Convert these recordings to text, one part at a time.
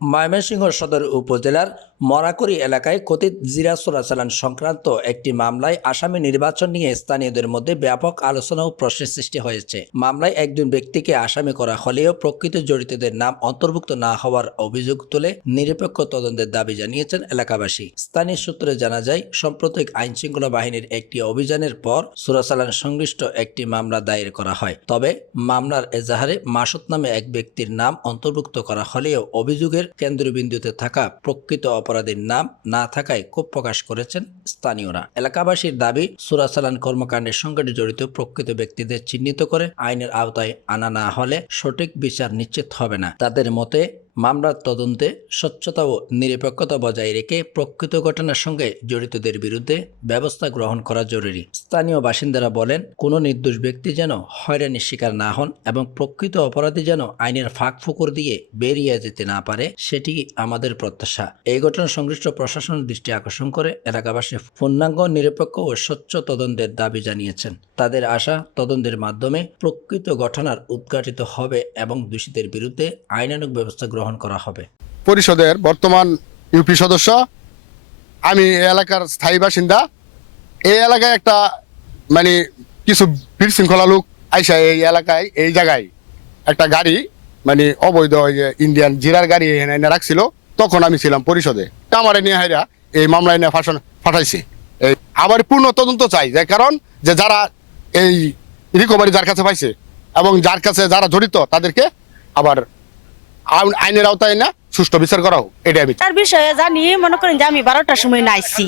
ময়মনসিংহ সদর উপজেলার মরাকুড়ি এলাকায় কথিত জিরা চোরাচালান সংক্রান্ত একটি মামলায় আসামি নির্বাচন নিয়ে স্থানীয়দের মধ্যে ব্যাপক আলোচনা ও প্রশ্নের সৃষ্টি হয়েছে। মামলায় একজন ব্যক্তিকে আসামি করা হলেও প্রকৃত জড়িতদের নাম অন্তর্ভুক্ত না হওয়ার অভিযোগ তুলে নিরপেক্ষ তদন্তের দাবি জানিয়েছেন এলাকাবাসী। স্থানীয় সূত্রে জানা যায়, সাম্প্রতিক আইনশৃঙ্খলা বাহিনীর একটি অভিযানের পর চোরাচালান সংশ্লিষ্ট একটি মামলা দায়ের করা হয়। তবে মামলার এজাহারে মাসুদ নামে এক ব্যক্তির নাম অন্তর্ভুক্ত করা হলেও অভিযোগের কেন্দ্রবিন্দুতে থাকা প্রকৃত অপরাধীর নাম না থাকায় ক্ষোভ প্রকাশ করেছেন স্থানীয়রা। এলাকাবাসীর দাবি, চোরাচালান কর্মকাণ্ডের সঙ্গে জড়িত প্রকৃত ব্যক্তিদের চিহ্নিত করে আইনের আওতায় আনা না হলে সঠিক বিচার নিশ্চিত হবে না। তাদের মতে মামলার তদন্তে স্বচ্ছতা ও নিরপেক্ষতা বজায় রেখে প্রকৃত ঘটনার সঙ্গে জড়িতদের বিরুদ্ধে ব্যবস্থা গ্রহণ করা জরুরি। স্থানীয় বাসিন্দারা বলেন, কোনো নির্দোষ ব্যক্তি যেন হয়রানির শিকার না হন এবং প্রকৃত অপরাধী যেন আইনের ফাঁক ফোকর দিয়ে বেরিয়ে যেতে না পারে, সেটি আমাদের প্রত্যাশা। এই ঘটনা সংশ্লিষ্ট প্রশাসনের দৃষ্টি আকর্ষণ করে এলাকাবাসী পূর্ণাঙ্গ, নিরপেক্ষ ও স্বচ্ছ তদন্তের দাবি জানিয়েছেন। তাদের আশা, তদন্তের মাধ্যমে প্রকৃত ঘটনার উদ্ঘাটিত হবে এবং দোষীদের বিরুদ্ধে আইনানুগ ব্যবস্থা গ্রহণ করা হবে। পরিষদের বর্তমান ইউপি সদস্য, আমি এই এলাকার স্থায়ী বাসিন্দা। এই এলাকায় একটা কিছু বিশৃঙ্খলা লোক আইসা এই এলাকায় এই জায়গায় একটা গাড়ি অবৈধ ইন্ডিয়ান জিরার গাড়ি এনে রাখছিল। তখন আমি ছিলাম পরিষদে, আমারে নিয়ে হাইরা এই মামলায় নিয়ে ফাটাইছে। এই আবার পূর্ণ তদন্ত চাই, যে কারণ যে যারা এই রিকভারি যার কাছে পাইছে এবং যার কাছে যারা জড়িত তাদেরকে আবার আইনের আওতায় না সুষ্ঠু বিচার করা হোক, এটাই আমি তার বিষয়ে জানি। মনে করেন যে আমি 12টার সময় নাইছি,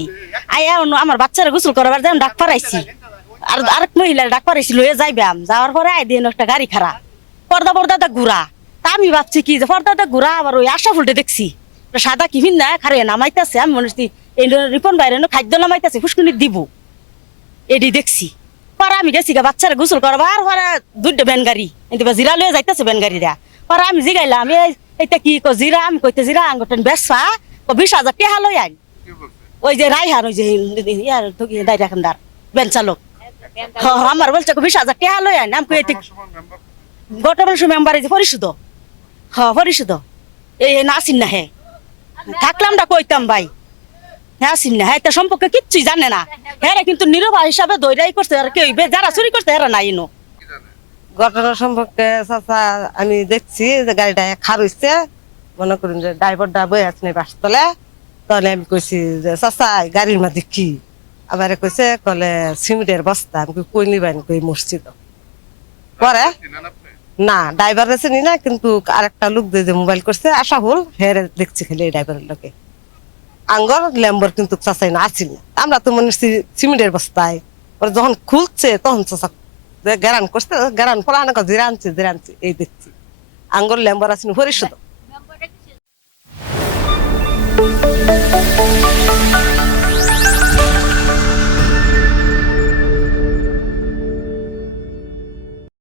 আয়া আমার বাচ্চারা গোসল করাবার যেন ডাক পারাইছি, আর আরেক মহিলার ডাক পারাইছি লইয়া যাইবাম। যাওয়ার পরে আই দিন একটা গাড়ি খারাপ, পর্দা ঘুরা। তা আমি ভাবছি কি যে পর্দাটা ঘুরা, আবার ওই আশা ফুলটা দেখছি সাদা কি ভিন না খারে নামাইতেছে। আমি মনে হচ্ছি এই রিপন বাইরে খাদ্য নামাইতেছে, ফুসকুনি দিব, এটি দেখছি। পরে আমি গেছি গা বাচ্চারা গোসল করবার, পরে 2টা ভ্যান গাড়ি জিরা লইয়া যাইতেছে ভ্যান গাড়িরা। পরে আমি জিগাইলাম, এটা কি জিরা? আমি কইতে জিরা আঙ্গটেন বেসা 20,000 টাকা লই আইন। ওই যে রাইহান, ওই যে দাইরাখানদার ভ্যান চালক, আমার বলছে 20,000 টাকা লই আইন। আমি কই গতবার সময় মেম্বার পরিশুদ্ধ, পরিশুদ্ধ এই নাসিন না হে থাকলাম না কইতাম ভাই, হ্যাঁ আসিন না, হ্যাঁ এটা সম্পর্কে কিচ্ছুই জানে না। হ্যাঁ কিন্তু নিরবা হিসাবে দৈরাই করছে, আর কেউ যারা চুরি করছে এরা নাই। ঘটনা সম্পর্কে চাচা আমি দেখছি যে গাড়িটা খার হইছে, মনে করুন যে ড্রাইভারটা বই আছে বাসতলে। তাহলে আমি কইছি যে চাচা গাড়ির মধ্যে কি? আবার কইছে কলে সিমেন্টের বস্তা। আমি কই নিবেন, কই মসজিদ পরে না ড্রাইভার চিনি না, কিন্তু আরেকটা লোক যে মোবাইল করছে আশা হল হেরে দেখছি খালি এই ড্রাইভারের লোকে আঙ্গর ল্যাম্বর, কিন্তু চাচাই না আসিল না। আমরা তো মনে হচ্ছি সিমেন্টের বস্তায়। পরে যখন খুলছে তখন চাচা গ্যারান করছে, গ্যারান ফলানো জিরা আনছি এই দেখছি আঙ্গর ল্যাম্বর আসিনি পরিশুদ্ধ।